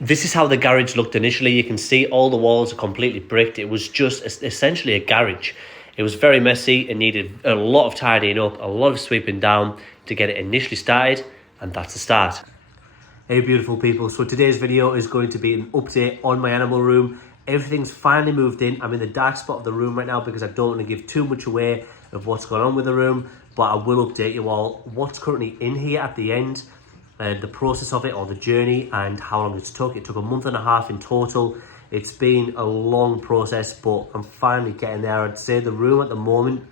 This is how the garage looked initially. You can see all the walls are completely bricked. It was just essentially a garage. It was very messy. It needed a lot of tidying up, a lot of sweeping down to get it initially started, and that's the start. Hey beautiful people, so today's video is going to be an update on my animal room. Everything's finally moved in. I'm in the dark spot of the room right now because I don't want to give too much away of what's going on with the room, but I will update you all what's currently in here at the end, the process of it, or the journey, and how long it's took. It took a month and a half in total. It's been a long process, but I'm finally getting there. I'd say the room at the moment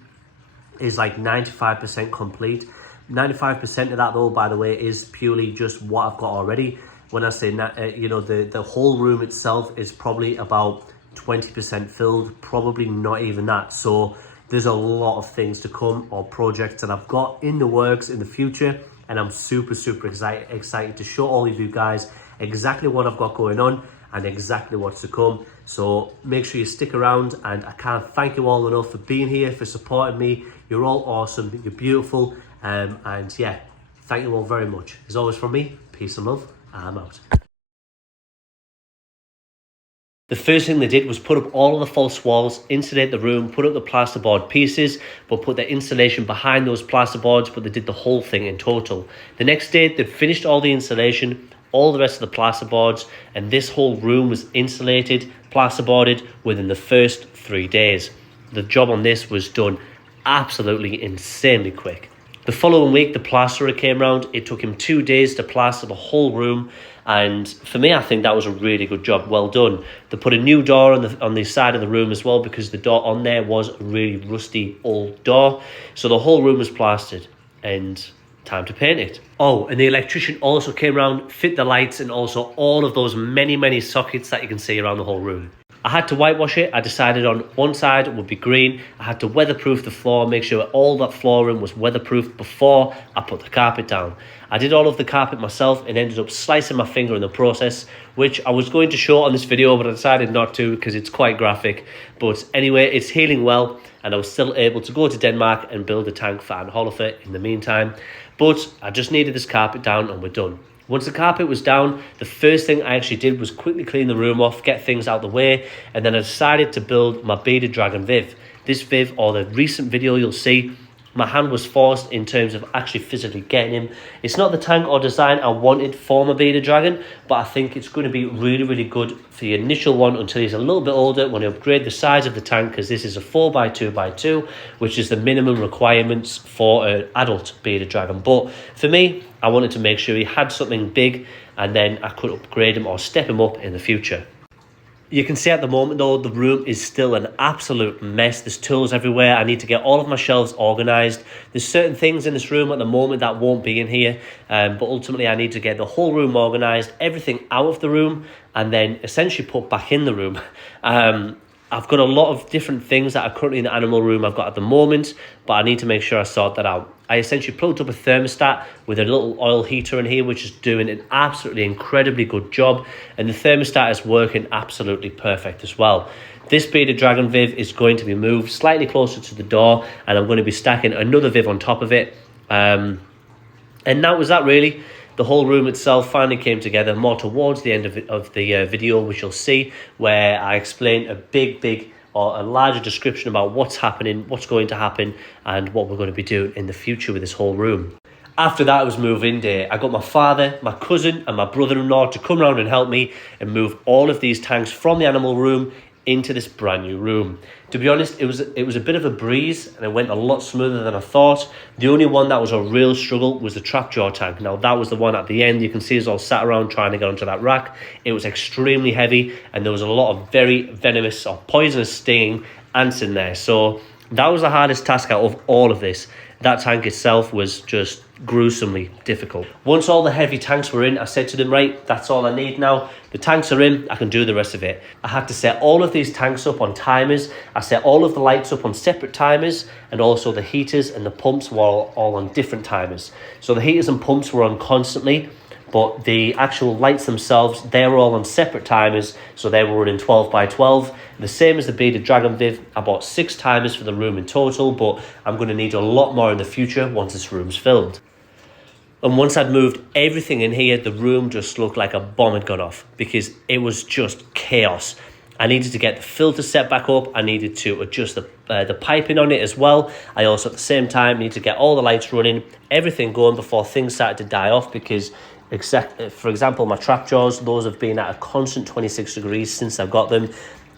is like 95% complete. 95% of that though, by the way, is purely just what I've got already. When I say, the whole room itself is probably about 20% filled, probably not even that. So there's a lot of things to come, or projects that I've got in the works in the future. And I'm super excited to show all of you guys exactly what I've got going on and exactly what's to come. So make sure you stick around, and I can't thank you all enough for being here, for supporting me. You're all awesome, you're beautiful, and yeah, thank you all very much. As always from me, peace and love. I'm out. The first thing they did was put up all of the false walls, insulate the room, put up the plasterboard pieces, but put the insulation behind those plasterboards, but they did the whole thing in total. The next day, they finished all the insulation, all the rest of the plasterboards, and this whole room was insulated, plasterboarded within the first 3 days. The job on this was done absolutely insanely quick. The following week, the plasterer came round. It took him 2 days to plaster the whole room. And for me, I think that was a really good job. Well done. They put a new door on the side of the room as well, because the door on there was a really rusty old door. So the whole room was plastered, and time to paint it. Oh, and the electrician also came around, fit the lights, and also all of those many sockets that you can see around the whole room. I had to whitewash it. I decided on one side would be green. I had to weatherproof the floor, make sure all that flooring was weatherproof before I put the carpet down. I did all of the carpet myself and ended up slicing my finger in the process, which I was going to show on this video, but I decided not to because it's quite graphic. But anyway, it's healing well, and I was still able to go to Denmark and build a tank for Anne Holifer in the meantime. But I just needed this carpet down and we're done. Once the carpet was down, the first thing I actually did was quickly clean the room off, get things out of the way, and then I decided to build my bearded dragon Viv. This Viv, or the recent video you'll see, my hand was forced in terms of actually physically getting him. It's not the tank or design I wanted for my bearded dragon, but I think it's going to be really good for the initial one until he's a little bit older, when I upgrade the size of the tank, because this is a 4x2x2, which is the minimum requirements for an adult bearded dragon. But for me, I wanted to make sure he had something big, and then I could upgrade him or step him up in the future. You can see at the moment though, the room is still an absolute mess. There's tools everywhere. I need to get all of my shelves organised. There's certain things in this room at the moment that won't be in here, but ultimately I need to get the whole room organised, everything out of the room, and then essentially put back in the room. I've got a lot of different things that are currently in the animal room I've got at the moment, but I need to make sure I sort that out. I essentially plugged up a thermostat with a little oil heater in here, which is doing an absolutely incredibly good job, and the thermostat is working absolutely perfect as well. This bearded dragon Viv is going to be moved slightly closer to the door, and I'm going to be stacking another Viv on top of it. And that was that really. The whole room itself finally came together more towards the end of the video, which you'll see, where I explain a big or a larger description about what's happening, what's going to happen, and what we're going to be doing in the future with this whole room. After that, it was move-in day. I got my father, my cousin, and my brother-in-law to come around and help me and move all of these tanks from the animal room into this brand new room. To be honest, it was a bit of a breeze, and it went a lot smoother than I thought. The only one that was a real struggle was the trap jaw tank. Now that was the one at the end. You can see us all sat around trying to get onto that rack. It was extremely heavy, and there was a lot of very venomous or poisonous stinging ants in there. So that was the hardest task out of all of this. That tank itself was just gruesomely difficult. Once all the heavy tanks were in, I said to them, right, that's all I need now. The tanks are in, I can do the rest of it. I had to set all of these tanks up on timers. I set all of the lights up on separate timers, and also the heaters and the pumps were all on different timers. So the heaters and pumps were on constantly, but the actual lights themselves, they were all on separate timers, so they were running 12x12. The same as the bearded dragon Viv. I bought 6 timers for the room in total, but I'm going to need a lot more in the future once this room's filled. And once I'd moved everything in here, the room just looked like a bomb had gone off because it was just chaos. I needed to get the filter set back up. I needed to adjust the piping on it as well. I also, at the same time, need to get all the lights running, everything going before things started to die off because, for example, my trap jaws, those have been at a constant 26 degrees since I've got them.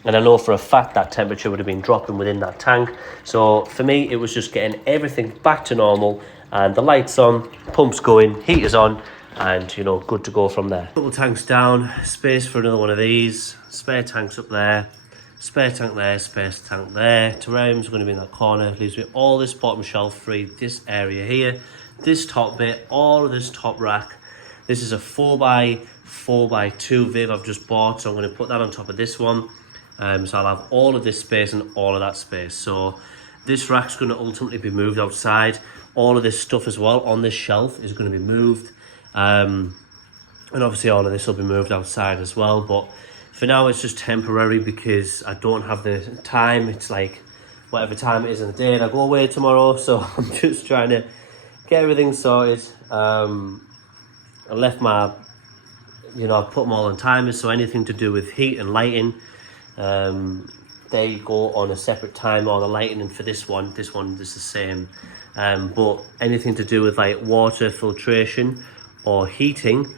And I know for a fact that temperature would have been dropping within that tank. So for me, it was just getting everything back to normal and the lights on, pumps going, heaters on, and you know, good to go from there. Couple tanks down, space for another one of these, spare tanks up there, spare tank there, spare tank there. Terrarium's going to be in that corner, leaves me all this bottom shelf free, this area here, this top bit, all of this top rack. This is a 4x4x2 Viv I've just bought, so I'm going to put that on top of this one. So I'll have all of this space and all of that space. So this rack's going to ultimately be moved outside. All of this stuff as well on this shelf is going to be moved. And obviously all of this will be moved outside as well. But for now it's just temporary because I don't have the time. It's like whatever time it is in the day and I go away tomorrow. So I'm just trying to get everything sorted. I left my, you know, I put them all on timers. So anything to do with heat and lighting, they go on a separate time, or the lighting, and for this one is the same. But anything to do with like water filtration or heating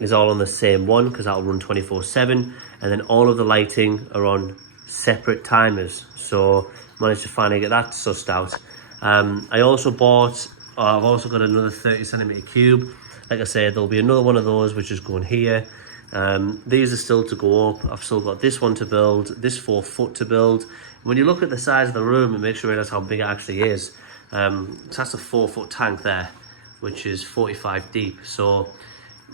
is all on the same one because that'll run 24/7, and then all of the lighting are on separate timers. So managed to finally get that sussed out. I also bought, I've also got another 30cm cube. Like I said, there'll be another one of those which is going here. These are still to go up. I've still got this one to build, this 4 foot to build. When you look at the size of the room, it makes you realize how big it actually is. So that's a 4 foot tank there, which is 45 deep. So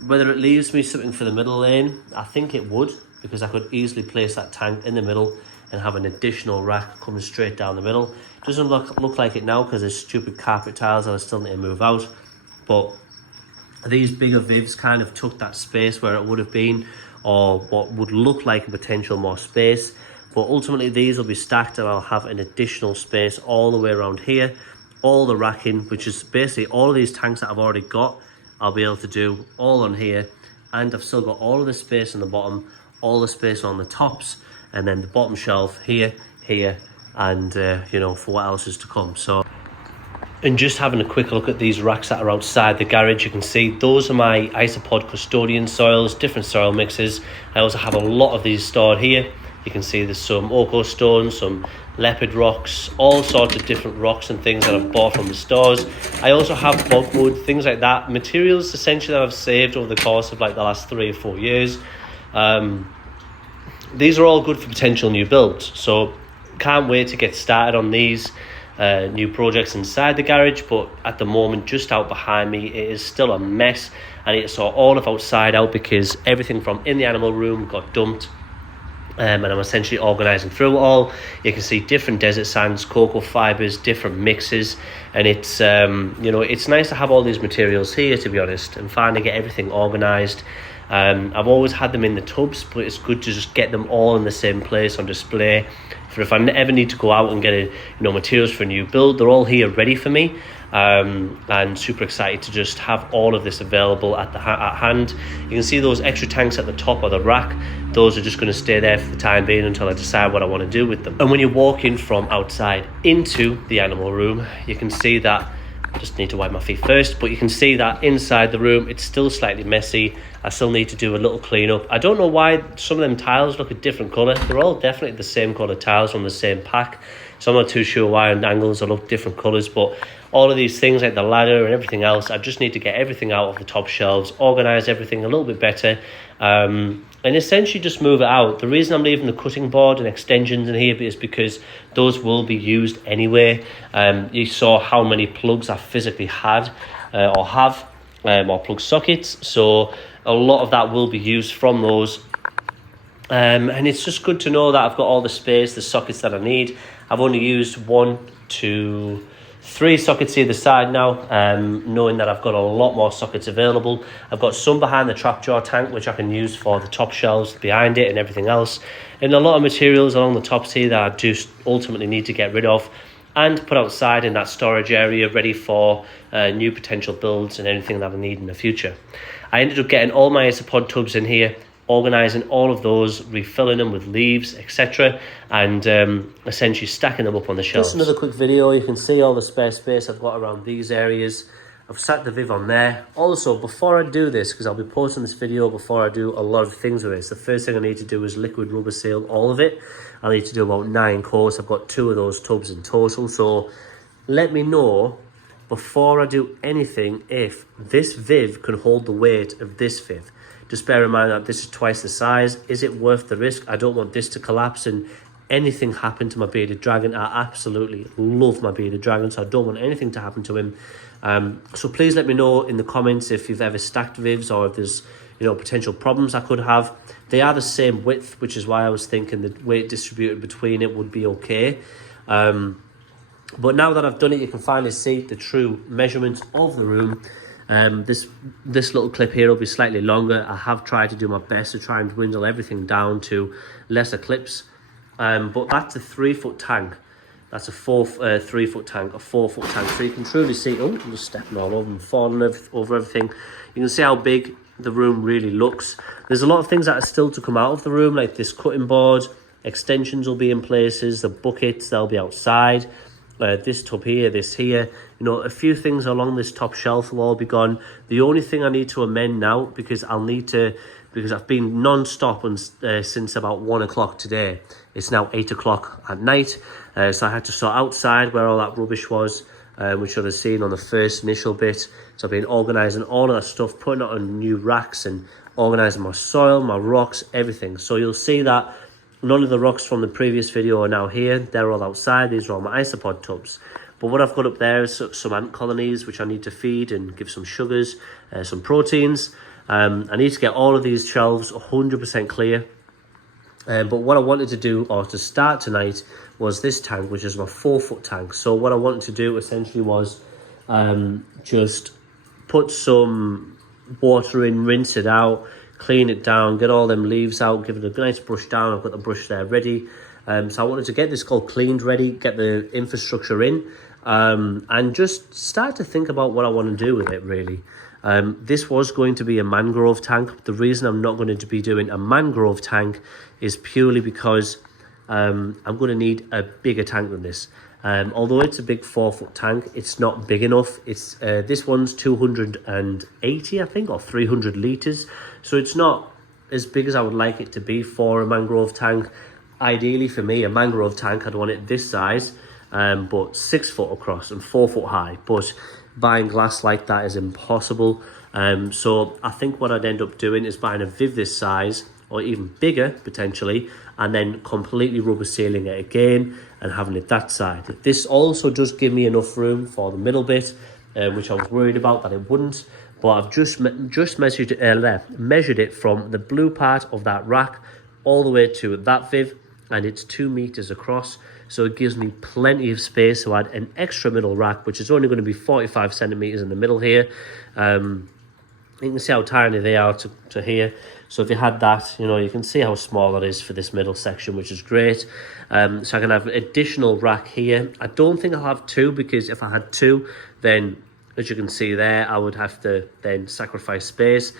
whether it leaves me something for the middle lane, I think it would, because I could easily place that tank in the middle and have an additional rack coming straight down the middle. It doesn't look like it now because there's stupid carpet tiles that I still need to move out. But these bigger Vivs kind of took that space where it would have been, or what would look like a potential more space. But ultimately these will be stacked and I'll have an additional space all the way around here. All the racking, which is basically all of these tanks that I've already got, I'll be able to do all on here. And I've still got all of the space on the bottom, all the space on the tops, and then the bottom shelf here, and you know, for what else is to come. So, and just having a quick look at these racks that are outside the garage, you can see those are my Isopod custodian soils, different soil mixes. I also have a lot of these stored here. You can see there's some Oko stones, some leopard rocks, all sorts of different rocks and things that I've bought from the stores. I also have bogwood, things like that, materials essentially that I've saved over the course of like the last 3 or 4 years. These are all good for potential new builds, so can't wait to get started on these new projects inside the garage. But at the moment, just out behind me, it is still a mess. I need to sort all of outside out because everything from in the animal room got dumped. And I'm essentially organising through it all. You can see different desert sands, cocoa fibres, different mixes, and it's you know, it's nice to have all these materials here, to be honest, and finally get everything organised. I've always had them in the tubs, but it's good to just get them all in the same place on display. For if I ever need to go out and get materials for a new build, they're all here ready for me. And super excited to just have all of this available at hand. You can see those extra tanks at the top of the rack. Those are just going to stay there for the time being until I decide what I want to do with them. And when you walk in from outside into the animal room, you can see that, I just need to wipe my feet first, but you can see that inside the room it's still slightly messy. I still need to do a little cleanup. I don't know why some of them tiles look a different colour. They're all definitely the same colour tiles from the same pack, so I'm not too sure why on angles they look different colours. But all of these things like the ladder and everything else, I just need to get everything out of the top shelves, organise everything a little bit better, and essentially just move it out. The reason I'm leaving the cutting board and extensions in here is because those will be used anyway. You saw how many plugs I physically had or have, or plug sockets, so a lot of that will be used from those. And it's just good to know that I've got all the space, the sockets that I need. I've only used 1, 2, 3 sockets either side now, knowing that I've got a lot more sockets available. I've got some behind the trap jaw tank, which I can use for the top shelves behind it and everything else. And a lot of materials along the tops here that I do ultimately need to get rid of. and put outside in that storage area ready for new potential builds and anything that I need in the future. I ended up getting all my isopod tubs in here, organising all of those, refilling them with leaves, etc., and essentially stacking them up on the shelves. Just another quick video. You can see all the spare space I've got around these areas. I've sat the Viv on there. Also, before I do this, because I'll be posting this video before I do a lot of things with this, the first thing I need to do is liquid rubber seal all of it. I need to do about 9 coats. I've got 2 of those tubs in total. So let me know before I do anything if this Viv can hold the weight of this Viv. Just bear in mind that this is twice the size. Is it worth the risk? I don't want this to collapse and anything happen to my bearded dragon. I absolutely love my bearded dragon, so I don't want anything to happen to him. So please let me know in the comments if you've ever stacked Vivs or if there's potential problems I could have. They are the same width, which is why I was thinking the weight distributed between it would be okay. But now that I've done it, you can finally see the true measurements of the room. This little clip here will be slightly longer. I have tried to do my best to try and dwindle everything down to lesser clips. But that's a 3-foot tank. That's a 3-foot tank, a 4-foot tank. So you can truly see, oh, I'm just stepping all over and falling over everything. You can see how big the room really looks. There's a lot of things that are still to come out of the room, like this cutting board. Extensions will be in places, the buckets, they'll be outside. This tub here, this here. A few things along this top shelf will all be gone. The only thing I need to amend now, because I've been non-stop since about 1 o'clock today. It's now 8 o'clock at night. So I had to sort outside where all that rubbish was, which you'll have seen on the first initial bit. So I've been organising all of that stuff, putting it on new racks and organising my soil, my rocks, everything. So you'll see that none of the rocks from the previous video are now here. They're all outside. These are all my isopod tubs. But what I've got up there is some ant colonies, which I need to feed and give some sugars, some proteins. I need to get all of these shelves 100% clear. But what I wanted to do, or to start tonight, was this tank, which is my 4-foot tank. So what I wanted to do essentially was just put some water in, rinse it out, clean it down, get all them leaves out, give it a nice brush down. I've got the brush there ready. So I wanted to get this all cleaned, ready, get the infrastructure in, and just start to think about what I want to do with it, really. This was going to be a mangrove tank. The reason I'm not going to be doing a mangrove tank is purely because I'm going to need a bigger tank than this. Although it's a big 4-foot tank, it's not big enough. It's this one's 280, I think, or 300 litres. So it's not as big as I would like it to be for a mangrove tank. Ideally for me, a mangrove tank, I'd want it this size, but 6 foot across and 4 foot high. But buying glass like that is impossible. So I think what I'd end up doing is buying a Viv this size, or even bigger potentially, and then completely rubber sealing it again and having it that side. This also does give me enough room for the middle bit, which I was worried about that it wouldn't. But I've just measured it from the blue part of that rack all the way to that Viv, and it's 2 meters across. So it gives me plenty of space to add an extra middle rack, which is only going to be 45 centimeters in the middle here. You can see how tiny they are to here. So if you had that, you can see how small it is for this middle section, which is great. So I can have an additional rack here. I don't think I'll have 2, because if I had 2, then as you can see there, I would have to then sacrifice space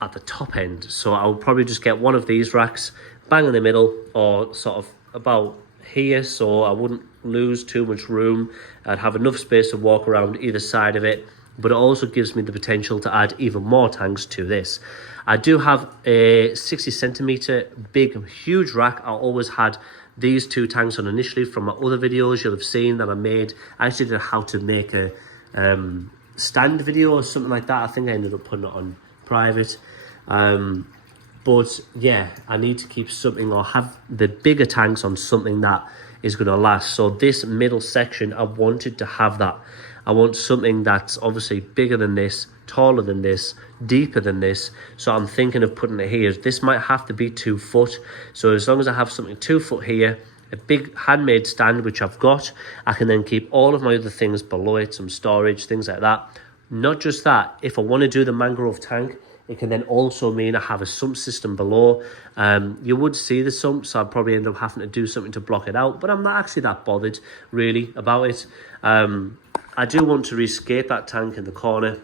at the top end. So I'll probably just get one of these racks, bang in the middle, or sort of about here, so I wouldn't lose too much room. I'd have enough space to walk around either side of it, but it also gives me the potential to add even more tanks to this. I do have a 60 centimeter big, huge rack. I always had these 2 tanks on initially from my other videos. You'll have seen that I made, I actually did how to make a stand video or something like that. I think I ended up putting it on private. But yeah, I need to keep something, or have the bigger tanks on something that is going to last. So this middle section, I wanted to have that. I want something that's obviously bigger than this, taller than this, deeper than this. So I'm thinking of putting it here. This might have to be 2 foot. So as long as I have something 2 foot here, a big handmade stand, which I've got, I can then keep all of my other things below it, some storage, things like that. Not just that, if I want to do the mangrove tank, It can then also mean I have a sump system below. You would see the sump, so I'd probably end up having to do something to block it out, but I'm not actually that bothered really about it. I do want to rescape that tank in the corner.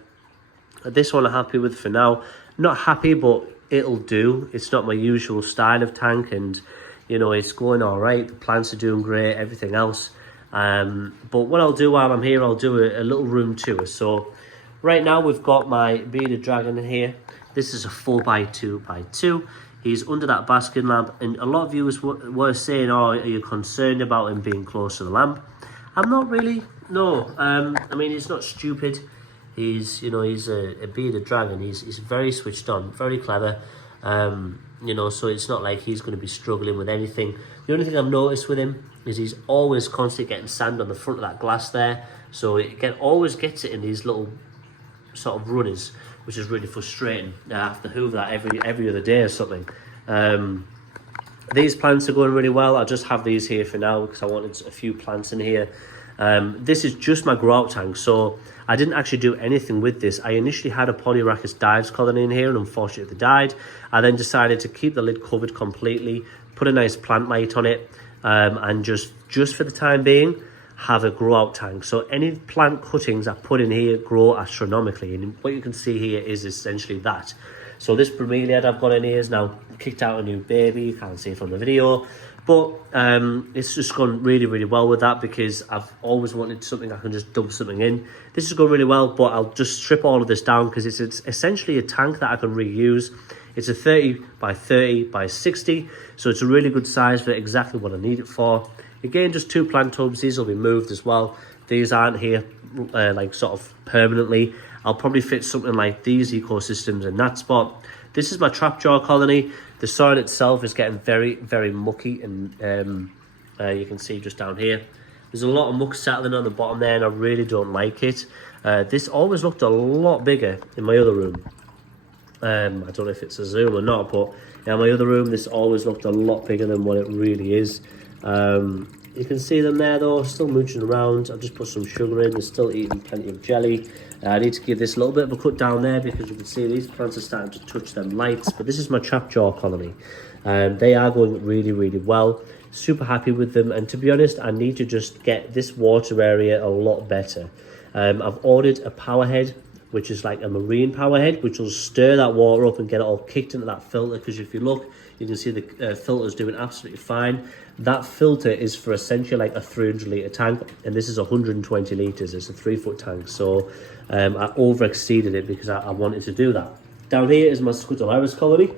This one I'm happy with for now. Not happy, but it'll do. It's not my usual style of tank, and you know, it's going all right. The plants are doing great, everything else. But what I'll do while I'm here, I'll do a little room tour. So right now we've got my bearded dragon in here. This is a 4x2x2. He's under that basking lamp, and a lot of viewers were saying, oh, are you concerned about him being close to the lamp? I'm not really, no. I mean, he's not stupid. He's, you know, he's a bearded dragon. He's very switched on, very clever. You know, so it's not like he's going to be struggling with anything. The only thing I've noticed with him is he's always constantly getting sand on the front of that glass there. So it always gets it in these little sort of runners, which is really frustrating. I have to hoover that every other day or something. These plants are going really well. I just have these here for now because I wanted a few plants in here. This is just my grow out tank, so I didn't actually do anything with this. I initially had a Polyrachis dives colony in here, and unfortunately they died. I then decided to keep the lid covered completely, put a nice plant light on it, and just for the time being, have a grow out tank. So any plant cuttings I put in here grow astronomically, and what you can see here is essentially that. So this bromeliad I've got in here is now kicked out a new baby. You can't see it from the video, but it's just gone really, really well with that, because I've always wanted something I can just dump something in. This has gone really well, but I'll just strip all of this down because it's essentially a tank that I can reuse. It's a 30 by 30 by 60, so it's a really good size for exactly what I need it for. Again, just 2 plant tubs. These will be moved as well. These aren't here like sort of permanently. I'll probably fit something like these ecosystems in that spot. This is my trap jaw colony. The soil itself is getting very, very mucky, and you can see just down here, there's a lot of muck settling on the bottom there, and I really don't like it. This always looked a lot bigger in my other room. I don't know if it's a zoom or not, but in my other room, this always looked a lot bigger than what it really is. You can see them there though, still mooching around. I've just put some sugar in, they're still eating plenty of jelly. I need to give this a little bit of a cut down there because you can see these plants are starting to touch them lights. But this is my trap jaw colony. They are going really, really well. Super happy with them, and to be honest, I need to just get this water area a lot better. I've ordered a power head, which is like a marine power head, which will stir that water up and get it all kicked into that filter, because if you look, you can see the filter's doing absolutely fine. That filter is for essentially like a 300 litre tank, and this is 120 litres. It's a 3-foot tank, so I over exceeded it because I wanted to do that. Down here is my Scutellaris colony.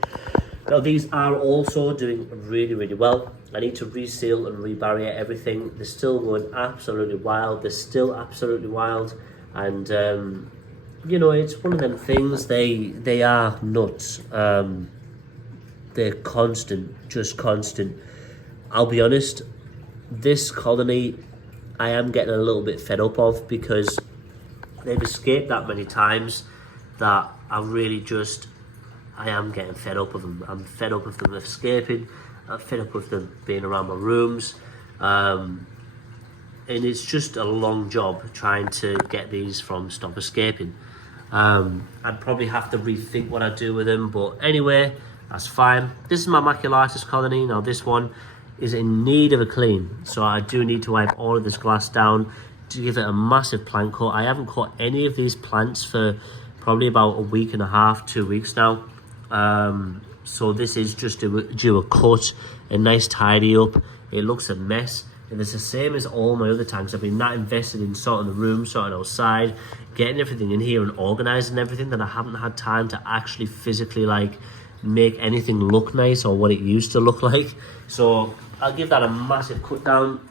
Now these are also doing really, really well. I need to reseal and rebarrier everything. They're still going absolutely wild. They're still absolutely wild, and you know, it's one of them things. They are nuts. They're constant, just constant. I'll be honest, this colony I am getting a little bit fed up of, because they've escaped that many times that I am getting fed up of them. I'm fed up of them escaping. I'm fed up with them being around my rooms. And it's just a long job trying to get these from stop escaping. I'd probably have to rethink what I do with them, but anyway, that's fine. This is my maculatus colony. Now this one is in need of a clean, so I do need to wipe all of this glass down to give it a massive plant cut. I haven't cut any of these plants for probably about a week and a half, 2 weeks now. So this is just due a cut, a nice tidy up. It looks a mess, and it's the same as all my other tanks. I've been that invested in sorting the room, sorting outside, getting everything in here and organising everything, that I haven't had time to actually physically like make anything look nice or what it used to look like. So I'll give that a massive cut down.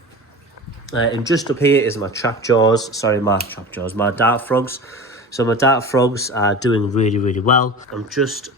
And just up here is my my dart frogs. So my dart frogs are doing really, really well. I'm just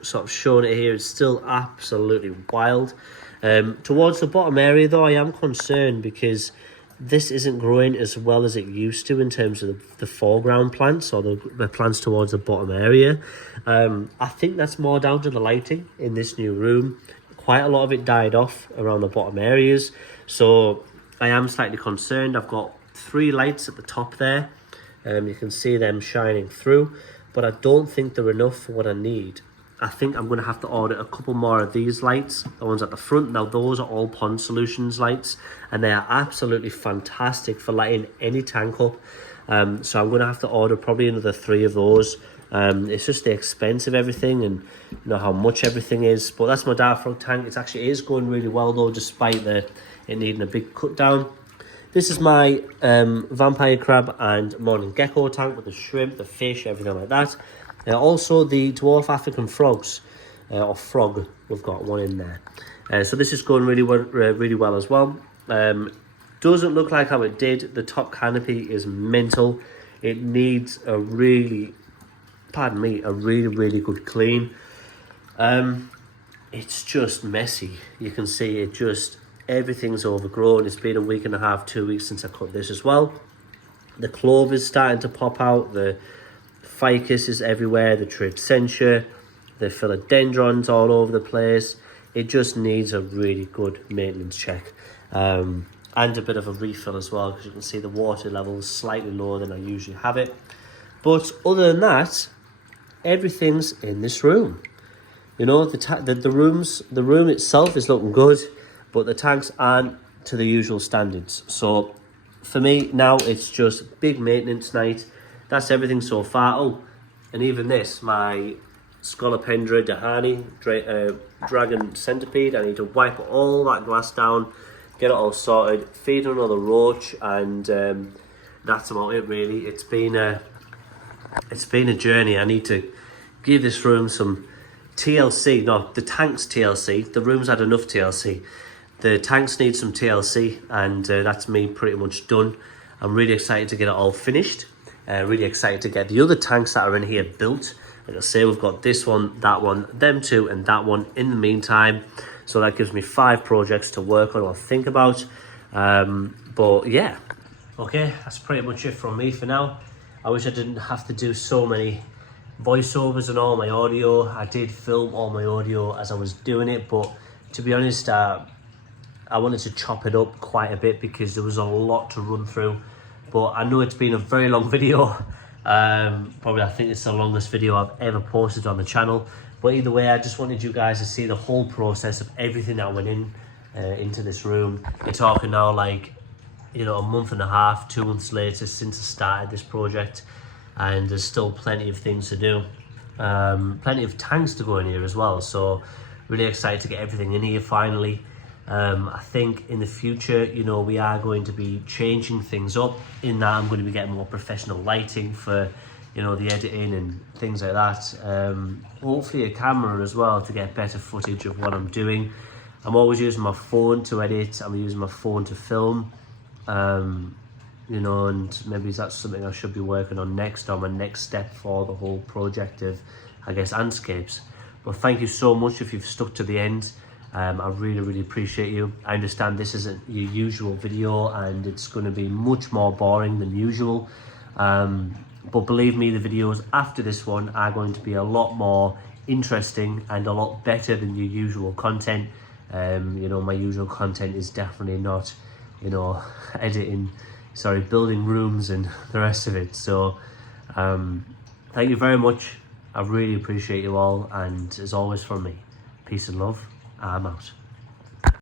sort of showing it here. It's still absolutely wild. Towards the bottom area though, I am concerned because this isn't growing as well as it used to in terms of the foreground plants, or the plants towards the bottom area. I think that's more down to the lighting in this new room. Quite a lot of it died off around the bottom areas, so I am slightly concerned. I've got 3 lights at the top there. You can see them shining through. but I don't think they're enough for what I need. I think I'm going to have to order a couple more of these lights, the ones at the front. Now those are all Pond Solutions lights, and they are absolutely fantastic for lighting any tank up. So I'm going to have to order probably another 3 of those. It's just the expense of everything, and you know how much everything is. But that's my Dark Frog tank. It actually is going really well though, despite it needing a big cut down. This is my vampire crab and morning gecko tank with the shrimp, the fish, everything like that. Also the dwarf African frogs, or frog, we've got one in there. So this is going really well as well. Doesn't look like how it did. The top canopy is mental. It needs a really, really good clean. It's just messy. You can see it just, everything's overgrown. It's been a week and a half, 2 weeks since I cut this as well. The clover's starting to pop out. The ficus is everywhere. The tribsentia, the philodendrons all over the place. It just needs a really good maintenance check. And a bit of a refill as well, because you can see the water level is slightly lower than I usually have it. But other than that, everything's in this room. You know, the room itself is looking good, but the tanks aren't to the usual standards. So for me now, it's just big maintenance night. That's everything so far. Oh, and even this, my Scolopendra Dahani dragon centipede. I need to wipe all that glass down, get it all sorted, feed another roach, and that's about it really. It's been a journey. I need to give this room some TLC. No, the tanks TLC. The room's had enough TLC. The tanks need some TLC, and that's me pretty much done. I'm really excited to get it all finished. Really excited to get the other tanks that are in here built. Like I say, we've got this one, that one, them two, and that one in the meantime. So that gives me 5 projects to work on or think about. But yeah, okay, that's pretty much it from me for now. I wish I didn't have to do so many voiceovers and all my audio. I did film all my audio as I was doing it, but to be honest, I wanted to chop it up quite a bit because there was a lot to run through. But I know it's been a very long video. Probably I think it's the longest video I've ever posted on the channel. But either way, I just wanted you guys to see the whole process of everything that went into this room. We're talking now like, you know, a month and a half, 2 months later since I started this project, and there's still plenty of things to do. Plenty of tanks to go in here as well. So really excited to get everything in here finally. I think in the future, you know, we are going to be changing things up in that I'm going to be getting more professional lighting for, you know, the editing and things like that. Hopefully a camera as well to get better footage of what I'm doing. I'm always using my phone to edit. I'm using my phone to film. You know, and maybe that's something I should be working on next, on my next step for the whole project of, I guess, Andscapes. But thank you so much if you've stuck to the end. I really appreciate you. I understand this isn't your usual video and it's going to be much more boring than usual. But believe me, the videos after this one are going to be a lot more interesting and a lot better than your usual content. You know, my usual content is definitely not, you know, building rooms and the rest of it. So thank you very much. I really appreciate you all, and as always from me, peace and love. I'm out.